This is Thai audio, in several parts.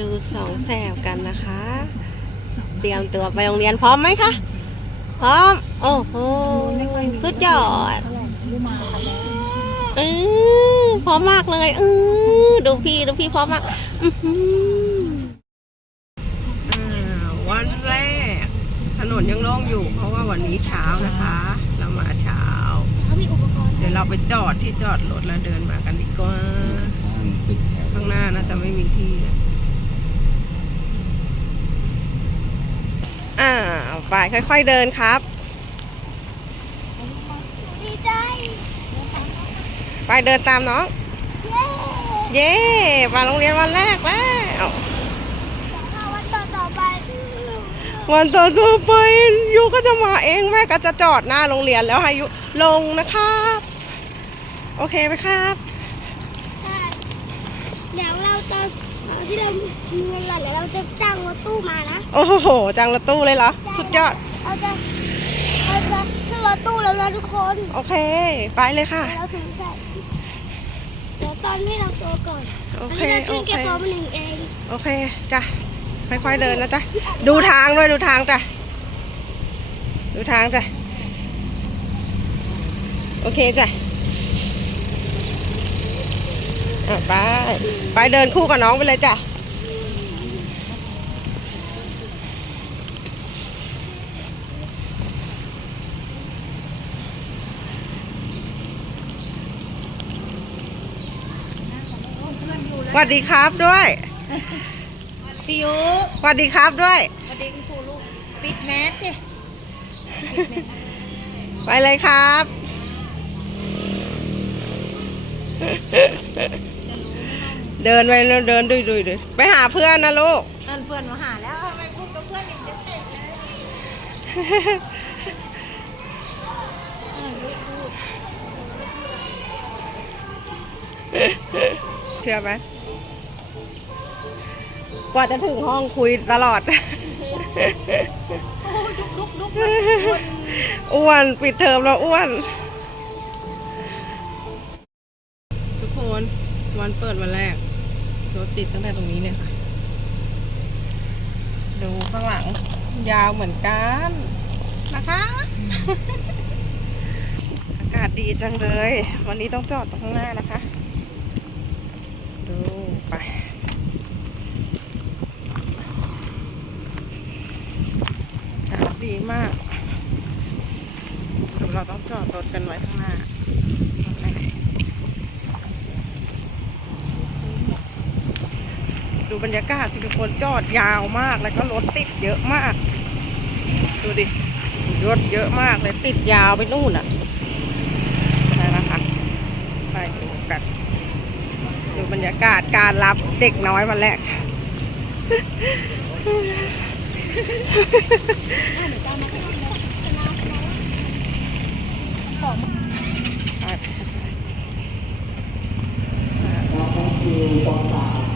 ดูสองแสบกันนะคะ เตรียมตัวไปโรงเรียนพร้อมไหมคะ พร้อม โอ้โห สุดยอดเออพร้อมมากเลยเออดูพี่ดูพี่พร้อมมากอื้อหืออ่าวันแรก ถนนยังโล่งอยู่ เพราะว่าวันนี้เช้านะคะ เรามาเช้า เดี๋ยวเราไปจอดที่จอดรถแล้วเดินมากันดีกว่า ข้างหน้าน่าจะไม่มีที่นะอ่า ไปค่อย ๆเดินครับ ดีใจไปเดินตามน้อง เย้เย้มาโรงเรียนวันแรกแล้วถ้าวันต่อต่อไปวันต่อต่อไปยูก็จะมาเองแม่ก็จะจอดหน้าโรงเรียนแล้วให้ยูลงนะครับ โอเคไหมครับได้ เดี๋ยวเราจะตอนที่เรามีเวลาเดี๋ยวเราจะจ้างรถตู้มานะโอ้โหจังรถตู้เลยเหรอ สุดยอด เราจะเราจะขึ้นรถตู้แล้วนะทุกคนโอเค ไปเลยค่ะเราถึงใส่เดี๋ยวตอนนี้เราโตก่อนโออันเคนี้เราโอขึ้นเค แค่ปหนึ่งเองโอเคจ้ะค่อยๆเดินนะจ๊ะ ดูทางด้วยดูทางจ้ะ ดูทางจ้ะ โอเคจ้ะอะ ไป ไปเดินคู่กับน้องไปเลยจ้ะสวัสดีครับด้วยพี่ยุสวัสดีครับด้วยสวัสดีคุณครูลูกปิดแมสดิไปเลยครับ เดินไปเดินดุยดุยดุยไปหาเพื่อนนะลูกเชิญเพื่อนมาหาแล้วทำไมพูดกับเพื่อนอีกเด็กเด็กเลยเชื่อไหมกว่าจะถึงห้องคุยตลอดโอ้ยดุกดุกดุกอ้วนปิดเทอมแล้วอ้วน ทุกคนวันเปิดวันแรกรถ ติดตั้งแต่ตรงนี้เลยค่ะ ดูข้างหลัง ยาวเหมือนกันนะคะ อากาศดีจังเลย วันนี้ต้องจอดตรงข้างหน้านะคะ ดูไปอากาศดีมากเดี๋ยวเราต้องจอดรถกันไว้ข้างหน้า ดูบรรยากาศที่ทุกคนจอดยาวมากแล้วก็รถติดเยอะมาก ดูดิรถเยอะมากเลยติดยาวไปนู่นอะนั่นนะคะไปดูกันดูบรรยากาศการรับเด็กน้อยวันแรก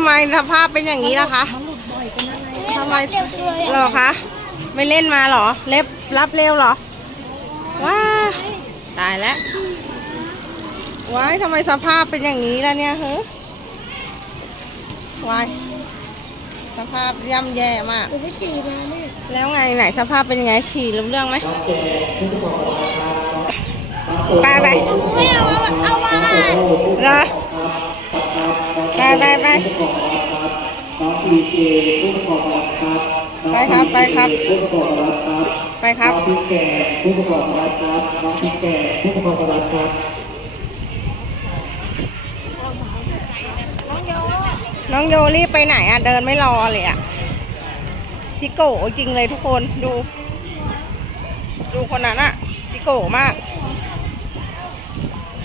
ำไมสภาพเป็นอย่างนี้ล่ะคะมันหลุดบ่อยเป็นอะไรทำไมเร็วจังเลยเหรออะคะไม่เล่นมาเหรอ เล็บรับเร็วเหรอ ว้า ตายแล้ว ว้ายทำไมสภาพเป็นอย่างนี้ล่ะเนี่ยเฮ้ว้ายสภาพย่ำแย่มากหนูไปฉี่มาเนี่ยแล้วไงไหนสภาพเป็นยังไงฉี่รู้เรื่องไหมไปไปไม่เอามาเอามาเหรอ ไปไปไปไปครับไปครับไปครับน้องโยน้องโยรีบไปไหนอะเดินไม่รอเลยอะจิโก้จริงเลยทุกคนดู ดูคนนั้นอะจิโก้มาก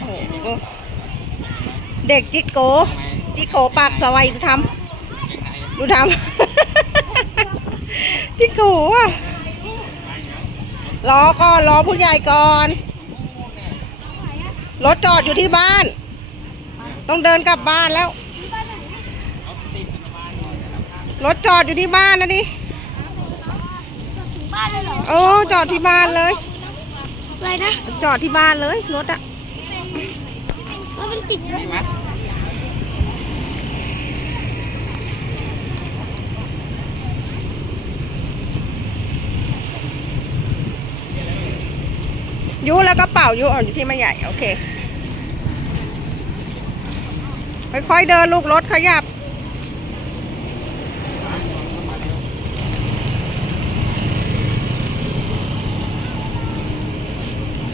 โอ้เด็กจิโก้ จิโก้ปากสวัยดูทำดูทำ จิโก้อะรอก่อนรอผู้ใหญ่ก่อน รถจอดอยู่ที่บ้าน ต้องเดินกลับบ้านแล้ว รถจอดอยู่ที่บ้านนะดิถึงบ้านเลยเหรอโอ้จอดที่บ้านเลยอะไรนะ จอดที่บ้านเลยรถอะว่ามันติดด้วย ยุแล้วก็เป่ายุอ่อนอยู่ที่ไม่ใหญ่ โอเค ค่อยๆเดินลูกรถขยับ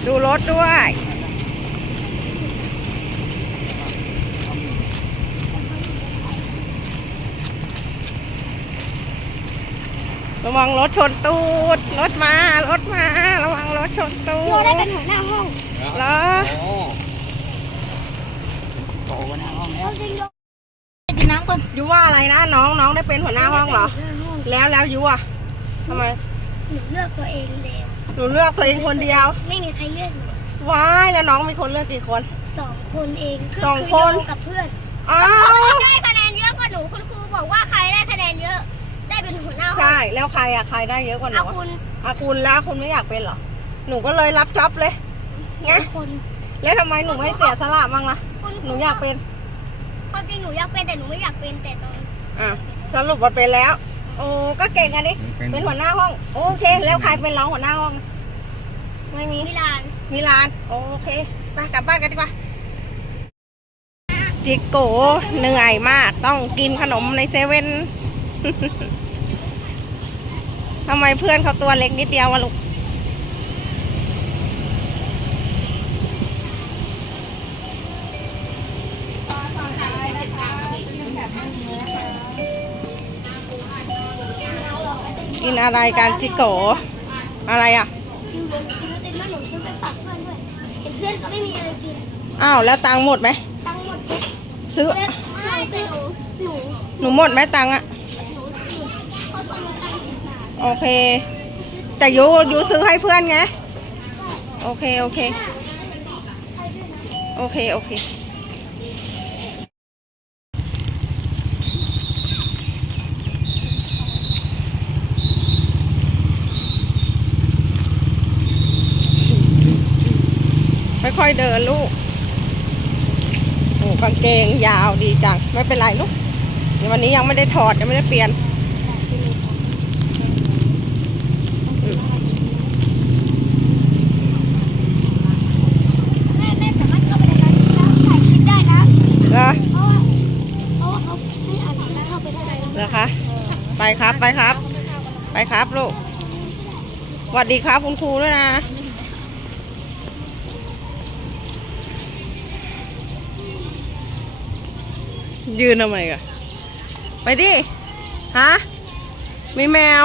ดูรถด้วย ระวังรถชนตูด รถมา รถมา ระวังรถชนตูโยได้ดเป็นหัวหน้าห้องเหรอโอ้โตกันห้องแล้วเอาจริงโยกินน้ำก่อนยูว่าอะไรนะน้องน้องได้เป็นหัวหน้าห้องเหรอ แล้วแล้วยูอะทำไม หนูเลือกตัวเองเร็วหนูเลือกตัวเองคนเดียว ไม่มีใครเลือกหนูว้ายแล้วน้องมีคนเลือกกี่คนสองคนเองก็สองอคนโยกับเพื่อนอ้าคนวที่ได้คะแนนเยอะกว่าหนูคุณครูบอกว่าใคร ใช่ แล้วใครอะใครได้เยอะกว่าหนูเอาอะคุณอะคุณแล้วคุณไม่อยากเป็นเหรอ หนูก็เลยรับจ็อบเลย ไงคนแล้วทำไมหนูไม่เสียสละบ้างล่ะ คุณคหรูนูอยากเป็น ความจริงหนูอยากเป็นแต่หนูไม่อยากเป็นแต่ตอนอะสรุปว่าเป็นแล้ว โอ้ก็เก่งอันนี้เป็นหัวหน้าห้อง โอเค แล้วใครเป็นรองหัวหน้าห้อง ไม่มี มิลาน มิลาน โอเค ไปกลับบ้านกันดีกว่า จิโกเหนื่อยมาก ต้องกินขนมในเซเว่น ทำไมเพื่อนเขาตัวเล็กนิดเดียววะลูก กินอะไรกันจิโก อะไรอะ กินเลยกินแล้วเต็มแล้วหนูซื้อไปฝากเพื่อนด้วย เห็นเพื่อนเขาไม่มีอะไรกิน อ้าว แล้วตังค์หมดไหม ตังค์หมดไหมซื้อไม่ซื้อหนูหนูหนูหมดไหมตังค์อะ หนูหนูเขาต้องมาตังค์สิบบาท โอเค แต่ยูยูซื้อให้เพื่อนไง โอเค โอเค โอเค โอเคค่อยๆเดินลูก โอ้กางเกงยาวดีจัง ไม่เป็นไรลูก วันนี้ยังไม่ได้ถอด ยังไม่ได้เปลี่ยน แม่แม่สามารถเข้าไปในนั้นแล้วถ่ายคลิปได้นะ เหรอ เพราะว่าเพราะว่าเขาให้อ่านแล้วเข้าไปได้เลย เหรอคะ ไป ครับไปครับ ไปครับลูกสวัสดีครับคุณครูด้วยนะยืนทำไมกะไปดิ ฮะ มีแมว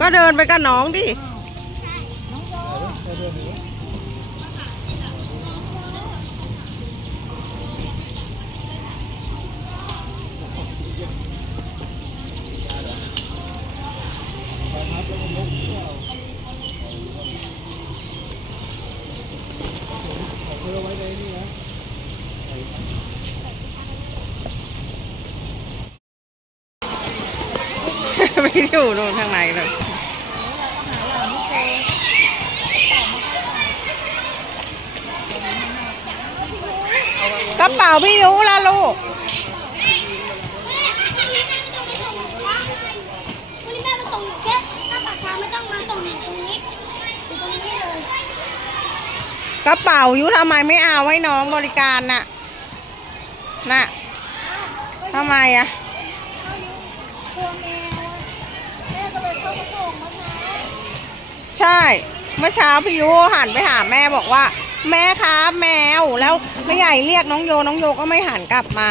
ก็เดินไปกับน้องดิ ไม่ อยู่ตรงทางไหนเลยกระเป๋าพี่ยุล่ะลูกวันนี้แม่มาส่งหนูแค่หน้าปากรงนี้อยู่ตรงนี้เลยกระเป๋ายุทำไมไม่เอาไว้น้องบริการน่ะ น่ะทำไมอะ ใช่ เมื่อเช้าพี่ยุหันไปหาแม่บอกว่า แม่ครับแมวแล้วแม่ใหญ่เรียกน้องโยน้องโยก็ไม่หันกลับมา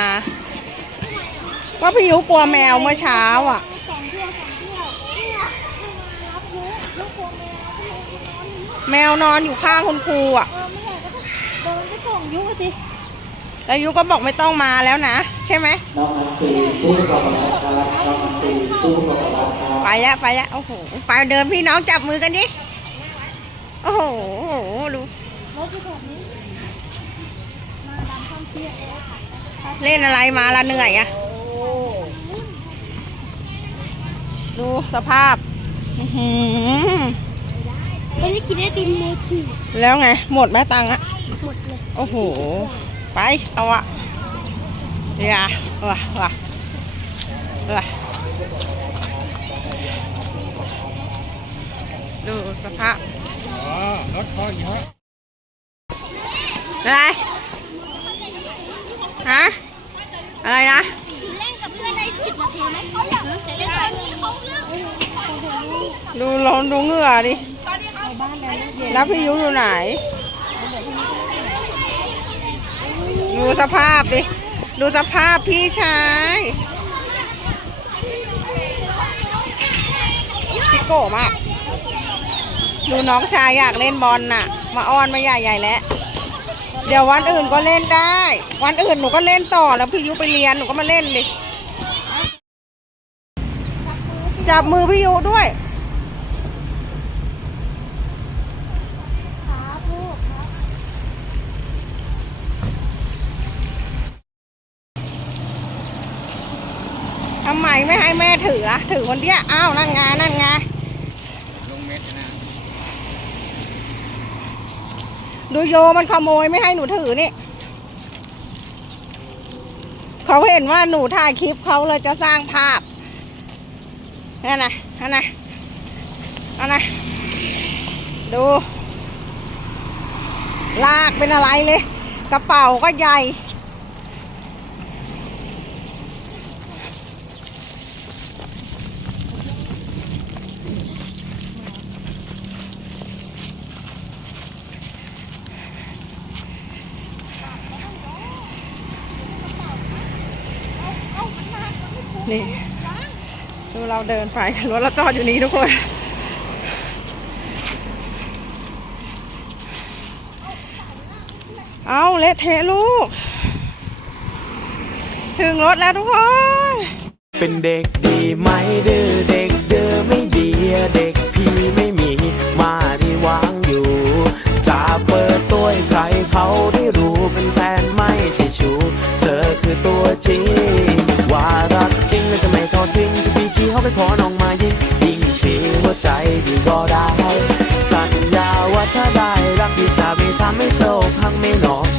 ก็พี่ยุกลัวแมวเมื่อเช้าอะ สองเที่ยวสองเที่ยวนี่ไงให้มารับลูกลูกกลัวแมวก็เลยนอนอยู่แมวนอนอยู่ข้างคุณครูอะ เออไม่อยากก็โดนก็ส่งยุสิ แล้วยุก็บอกไม่ต้องมาแล้วนะ ใช่ไหมไป แล้วไปแล้วโอ้โหไปเดินพี่น้องจับมือกันดิโอ้โหดูรถที่ถูกนี้มาดำท่องเที่ยวเล่นอะไรมาละเหนื่อยอะดูสภาพอื้อหือไม่ได้กินไอติมโมจิแล้วไง หมดแม่ตังค์อะหมดเลยโอ้โห ไปเอาอะเดี๋ยวว่ะว่ะว่ะ ดูสภาพอ๋อรถเขาเยอะอะไรฮะอะไรนะเล่นกับเพื่อนได้สิบนาทีไหมเขาอยากจะเล่นตอนนี้เขาเล่นดูลมดูเหงื่อดิเอาบ้านแล้วเย็นแล้วพี่ยุอยู่ไหน ดูสภาพดิ ดูสภาพพี่ชายพี่โก้มาก ดูน้องชายอยากเล่นบอลน่ะ มาอ้อนมาใหญ่ใหญ่แล้ว เดี๋ยววันอื่นก็เล่นได้ วันอื่นหนูก็เล่นต่อแล้วพี่ยุไปเรียนหนูก็มาเล่นดิ จับมือพี่ยุด้วยทำไมไม่ให้แม่ถือล่ะถือคนเดียวอ้าวนั่นไงนั่นไง ลงเม็ดนะ ดูโยมันขโมยไม่ให้หนูถือนี่เขาเห็นว่าหนูถ่ายคลิปเขาเลยจะสร้างภาพนั่นนะนั่นนะนั่นนะดู ลากเป็นอะไรเลย กระเป๋าก็ใหญ่ นี่ดูเราเดินไปรถเราจอดอยู่นี้ทุกคนเอาเละเทะลูก ถึงรถแล้วทุกคน เป็นเด็กดีไหมดื้อเด็กเดือไม่ดีเด็กพี่ไม่มีมาที่วางอยู่ จะเปิดตัวให้ใครเขาได้รู้เป็นแฟนไม่ใช่ชู เธอคือตัวจริง จะพี่ขี้เขาไปขอน้องมายิ่งยิ่งทีหัวใจดีก็ได้ สัญญาว่าถ้าได้รักพี่จะไม่ทำให้เธอพังไม่หนอ